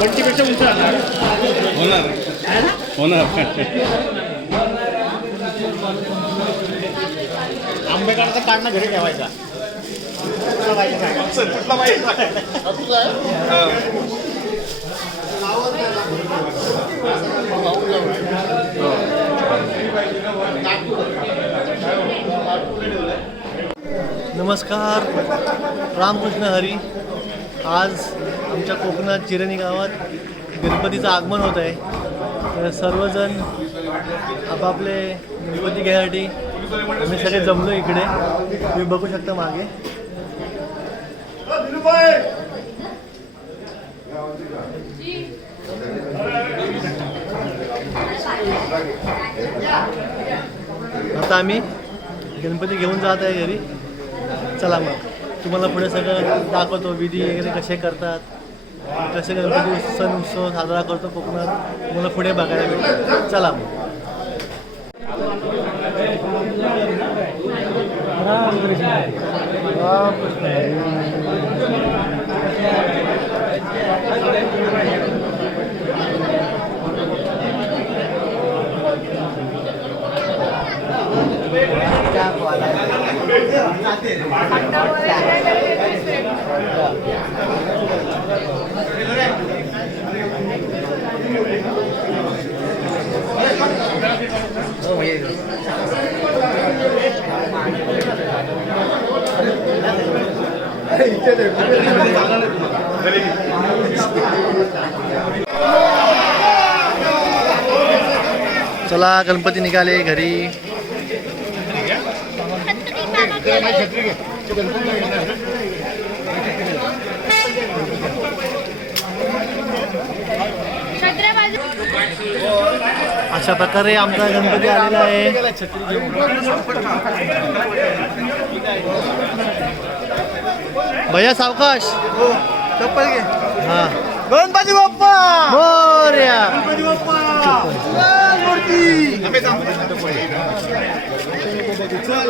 बंटीपेक्षा उंच राहणार होणार आंबेडकरचा काढणं घरी ठेवायचा. नमस्कार, रामकृष्ण हरी. आज आमच्या कोकणात चिरणी गावात गणपतीचं आगमन होत आहे. तर सर्वजण आपापले गणपती घ्यायसाठी आम्ही सगळे जमलो इकडे. तुम्ही बघू शकता मागे. आता आम्ही गणपती घेऊन जात आहे घरी. चला मग तुम्हाला पुढे सगळं दाखवतो, विधी वगैरे कसे करतात, कसे गणपती सण उत्सव साजरा करतो कोकणात, तुम्हाला पुढे बघायला भेटतो. चला मग. चला गणपती निघाले घरी. अशा प्रकारे आमचा गणपती आलेला आहे. भैया सावकाश. चप्पल घे. हा. गणपती बाप्पा मोरया. गणपती बाप्पा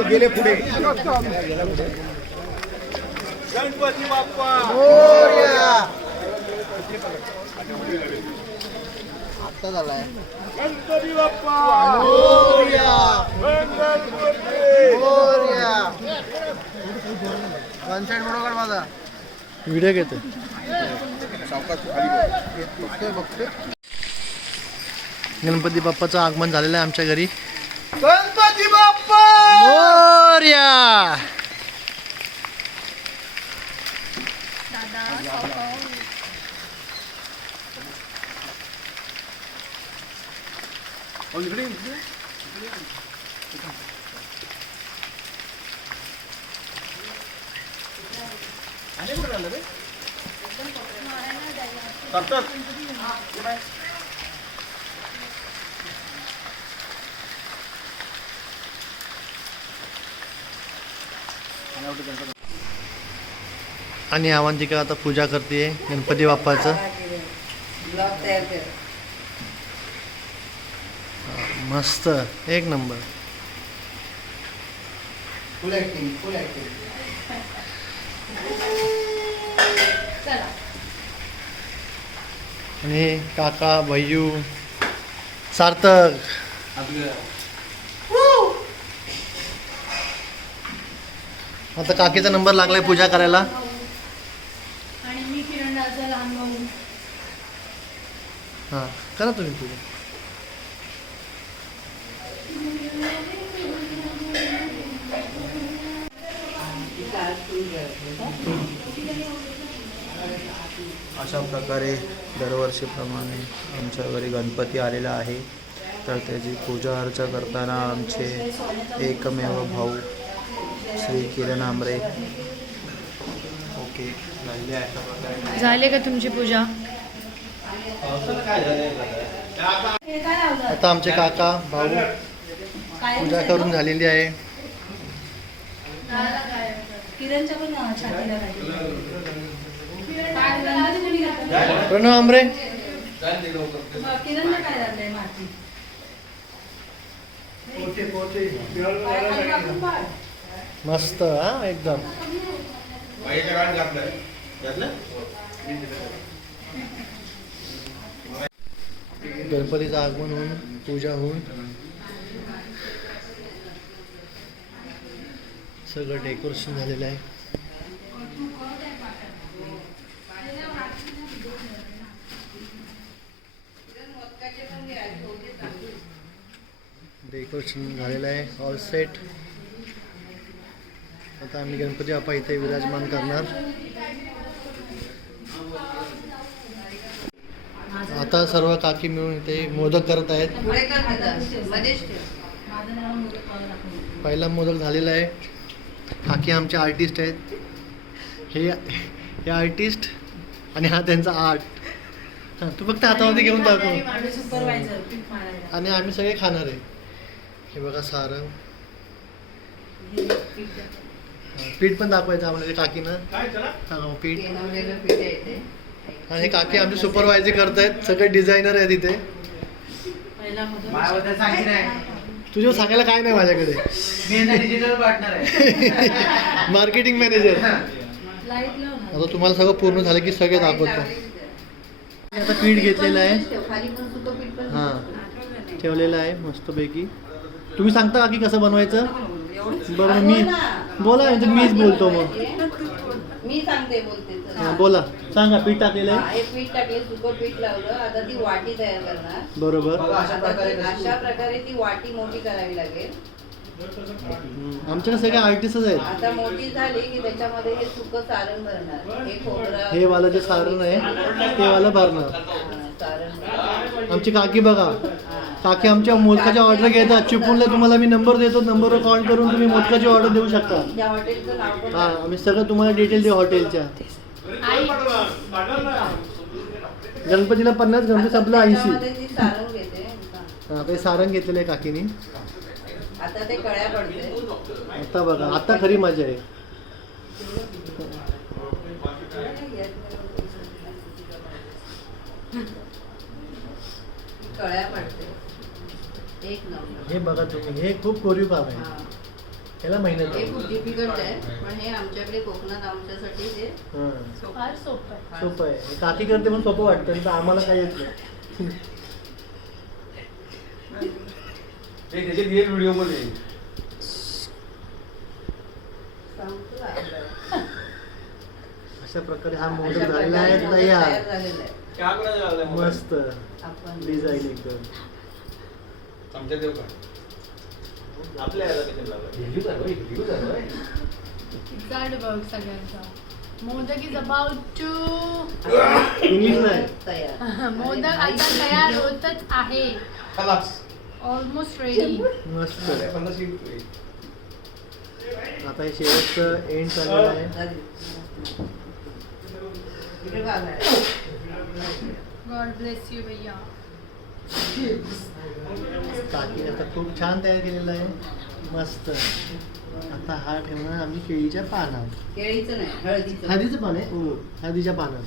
गेले पुढे. गणपती बाप्पा मोरया. आता झालाय. गणपती बाप्पा मोरया. मोरया. वन साइड बरोबर माझा व्हिडिओ घेतो. गणपती बाप्पाचं आगमन झालेलं आहे आमच्या घरी. गणपती बाप्पा मोरया. आणि अवंतिका आता पूजा करते गणपती बाप्पाचं. मस्त, एक नंबर. फुल ऍक्टिंग, फुल ऍक्टिंग. आणि काका, भैयू, सार्थक. आता काकीचा नंबर लागलाय पूजा करायला. आणि मी किरणदाचा लहान भाऊ. हां, करा तुम्ही पूजा. अशा प्रकारे दरवर्षीप्रमाणे आमच्या घरी गणपती आलेला आहे. तर त्याची पूजा अर्चा करताना आमचे एकमेव भाऊ श्री किरण आंबरे. ओके झालेली आहे अशा प्रकारे. झाले का तुमची पूजा? आता आमचे काका भाऊ पूजा करून झालेली आहे. किरणच्या पण छातीला प्रणव आंबरे किरणला काय झालंय माती? मस्त हा एकदम. गणपतीचं आगमन होऊन पूजा होऊन सगळं डेकोरेशन झालेलं आहे. डेकोरेशन झालेलं आहे ऑल सेट. आता आम्ही गणपती बाप्पा इथे विराजमान करणार. आता सर्व काकी मिळून इथे मोदक करत आहेत. पहिला मोदक झालेला आहे. काकी आमचे आर्टिस्ट आहेत. हे आर्टिस्ट आणि हा त्यांचा आर्ट. तू फक्त हातामध्ये घेऊन दाखव आणि आम्ही सगळे खाणार आहे. हे बघा सारंग. पीठ पण दाखवायचं आम्हाला काकीनं. पीठ. आणि हे काकी आमचे सुपरवायझर करतायत. सगळे डिझायनर आहेत इथे. तुझ्या सांगायला काय नाही माझ्याकडे. डिजिटल पार्टनर आहे. Marketing manager. आता तुम्हाला सगळं पूर्ण झालं की सगळे दाखवतो. आता पीठ घेतलेलं आहे. हां ठेवलेलं आहे मस्तपैकी. तुम्ही सांगता का की कसं बनवायचं? बरोबर मी बोला म्हणजे मीच बोलतो मग. मी सांगते बोलते. हां बोला सांगा. पीठ टाकलेलं आहे. हे पीठ टाकले सुकं पीठ लावलं. आता ती वाटी तयार करणार. बरोबर. अशा प्रकारे ती वाटी मोठी करावी लागेल. आमच्याकडे सगळे आर्टिस्टच आहेत. आता मोठी झाली की त्याच्यामध्ये हे सुकं सारण भरणार. हे खोबरं हे वाला जे सारण आहे ते वाला भरणार. सारण. आमची काकी बघा. काकी आमच्या मोदकाच्या ऑर्डर घेतात. चिपळूणला तुम्हाला मी नंबर देतो. नंबरवर कॉल करून तुम्ही मोदकाची ऑर्डर देऊ शकता. त्या हॉटेलचं नाव पण हां आम्ही सगळं तुम्हाला डिटेल देऊ हॉटेलच्या. गणपतीला 50 गणपती संपलं 80. त्याच्यामध्ये ती सारण घेते. हां ते सारण घेतलेलं आहे काकीने. आता ते कळ्या पडते. आता बघा आता खरी मजा आहे. कळ्या पडते. एक नंबर. हे बघा तुम्ही. हे खूप कोरीव काम आहे. हां. याला मेहनत हे आहे. खूप डिफिकल्ट आहे पण हे आमच्याकडे कोकणात आमच्यासाठी ते हां फार सोपं आहे. सोपं आहे. हे काकी करते पण सोपं वाटतं. तर आम्हाला काय येत नाही. व्हिडिओ मध्ये सांगतो आपल्याला. अशा प्रकारे हा मोदक अशा झालेला आहे प्रकारे तयार. तयार झालेलं आहे. मस्त आपण डिझाईन एकदम. आमच्या देव का आपल्या जाड बघ सगळ्यांचा. Modak is about to. English नाही. तयार. मोदक आता तयार होतच आहे. Almost ready. मस्त. आता हे शेवटचं एंड चाललेलं आहे. इकडे बघा. गॉड ब्लेस यू भैया. काकीने आता खूप छान तयार केलेलं आहे. मस्त. आता हा ठेवणार आम्ही केळीच्या पानात. केळीचं नाही हळदीचं. हळदीचं पान आहे. हो हळदीच्या पानात.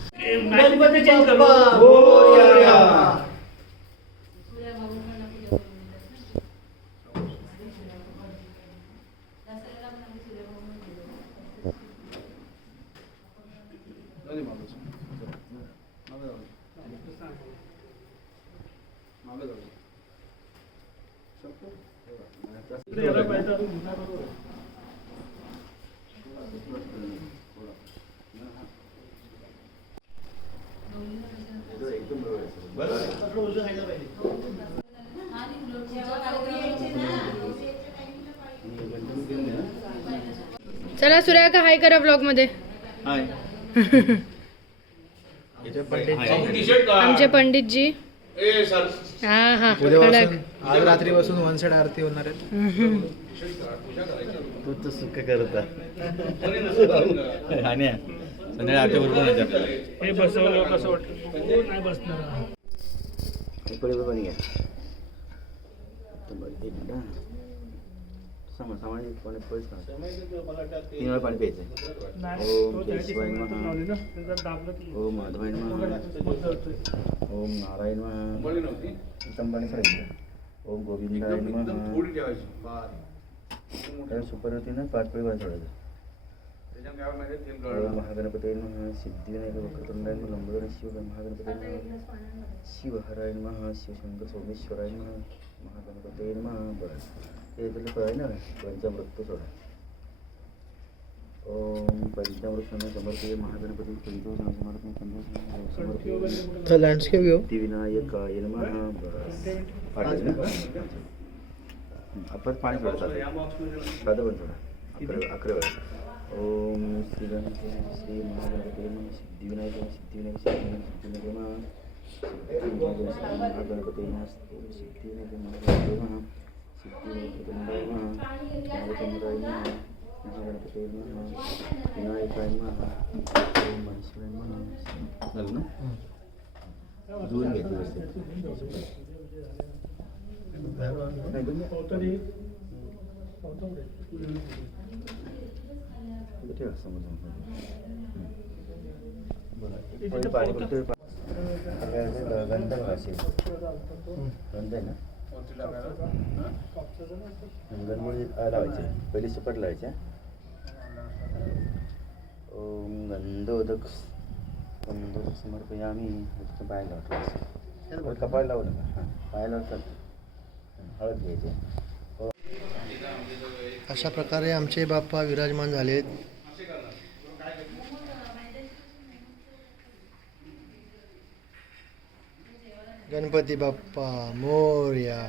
चला सुरेखा हाय करा ब्लॉग मध्ये. आमचे पंडितजी. हा हा उद्यापासून आज रात्रीपासून वन साइड आरती होणार आहेत. तू तर सुख करता आणि संध्याकाळी आरती बरोबर नाही आपल्याला. हे बसवलं कसं वाटतं नाही बसणार. पाणी घ्या एकदा सामाजिक पाणी पैसा 3 वेळा पाणी प्यायचं. ओम केशवाय नमः, ओम माधवाय नमः, ओम नारायण नमः, उत्तम पाणी करायचं. ओम गोविंदाय नमः. सुपरवतीनं 5 वेळा पाणी सोडायचं. ओम महागणपती नमः, सिद्धिविनायक वक्रतुंडाय नमः, लंबोदर शिव महागणपती नमः, शिवहराय नमः, शिवशंकर सोमेश्वराय नमः, महागणपती नमः. बरं हे तुला कळाय ना पंचामृत सोडा. ओम पंचामृत समर्पय महागणपती तर लँडस्केप घेऊ. सिद्धिविनायकाय नमः. आपण पाणी सोडतात साधं पण सोडा 11 वेळा. ओम श्री गणपती श्री महागणपती नमः, सिद्धिविनायक सिद्धिविनायक सिद्धिविनायक नमः, महागणपती नमः, सिद्धिविनायक महागणपती नमः, सिद्धिविनायकाय नमः, महागणपतीय नमः, महागणपतीय नमः, विनायकाय नमः, ओम महेश्वराय नमः. झालं ना? धुवून घ्यायचं व्यवस्थित. ठेवा समोर पाणी गंध असेल गंध आहे ना गणगोळी लावायचे पहिली सुपट लावायच्या. ओम गंधोदक समर्पयामी. पाय लावतो कपाळ लावू नका. हां पाय लावतात हळद घ्यायचे. अशा प्रकारे आमचे बाप्पा विराजमान झालेत. गणपती बाप्पा मोरया.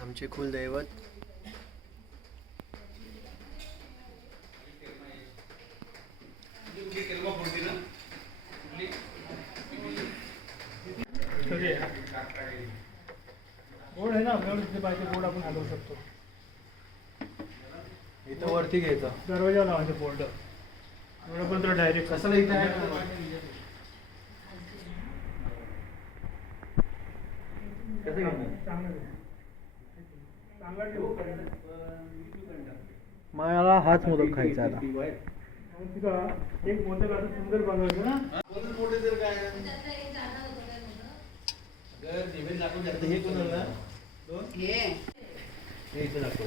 आमचे कुलदैवत बोर्ड आहे ना आपल्याकडे तिथे पाहिजे बोर्ड आपण हलवू शकतो. इथं वरती घ्यायचं दरवाजा लावायचे बोर्ड एवढं पण तर डायरेक्ट कसं लिहितं आहे. मला हाच मोदक खायचा आता. एक मोदक आता सुंदर बनवायचं ना. हे कोणाला हे इथं दाखव.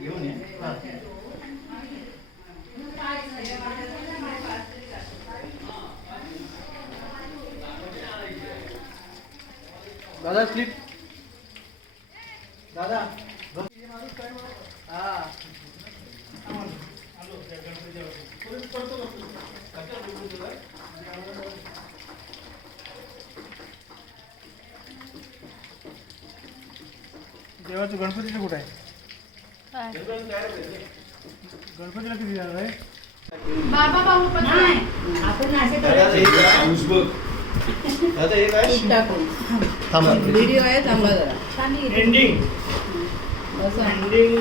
घेऊन ये. दादा स्लिप दादा देवाचं गणपतीचं कुठं आहे. गणपतीला किती जाणार आहे. बाबा भाऊ पण नाही. आपण असे थांबा. व्हिडिओ आहे थांबा जरा. एंडिंग असं एंडिंग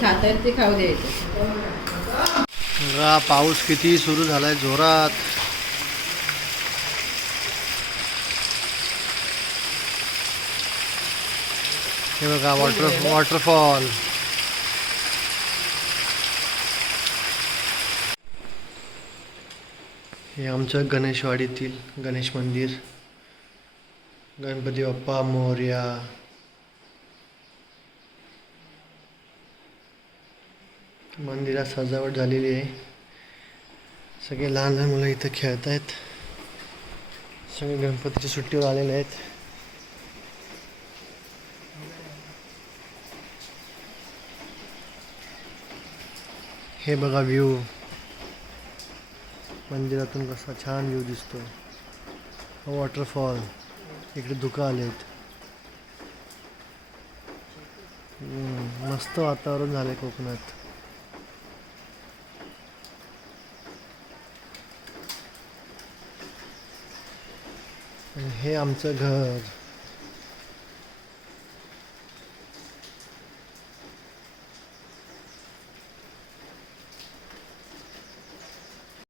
खातात ते खाऊ द्यायचं. पाऊस किती सुरू झालाय जोरात. हे बघा वॉटरफॉल. हे आमचं गणेशवाडीतील गणेश मंदिर. गणपती बाप्पा मोरया. मंदिरात सजावट झालेली आहे. सगळे लहान लहान मुलं इथं खेळत आहेत. सगळे गणपतीच्या सुट्टीवर आलेले आहेत. हे बघा व्ह्यू मंदिरातून कसा छान व्ह्यू दिसतो. वॉटरफॉल इकडे धुकं आलेत. मस्त वातावरण झालंय कोकणात. आणि हे आमचं घर.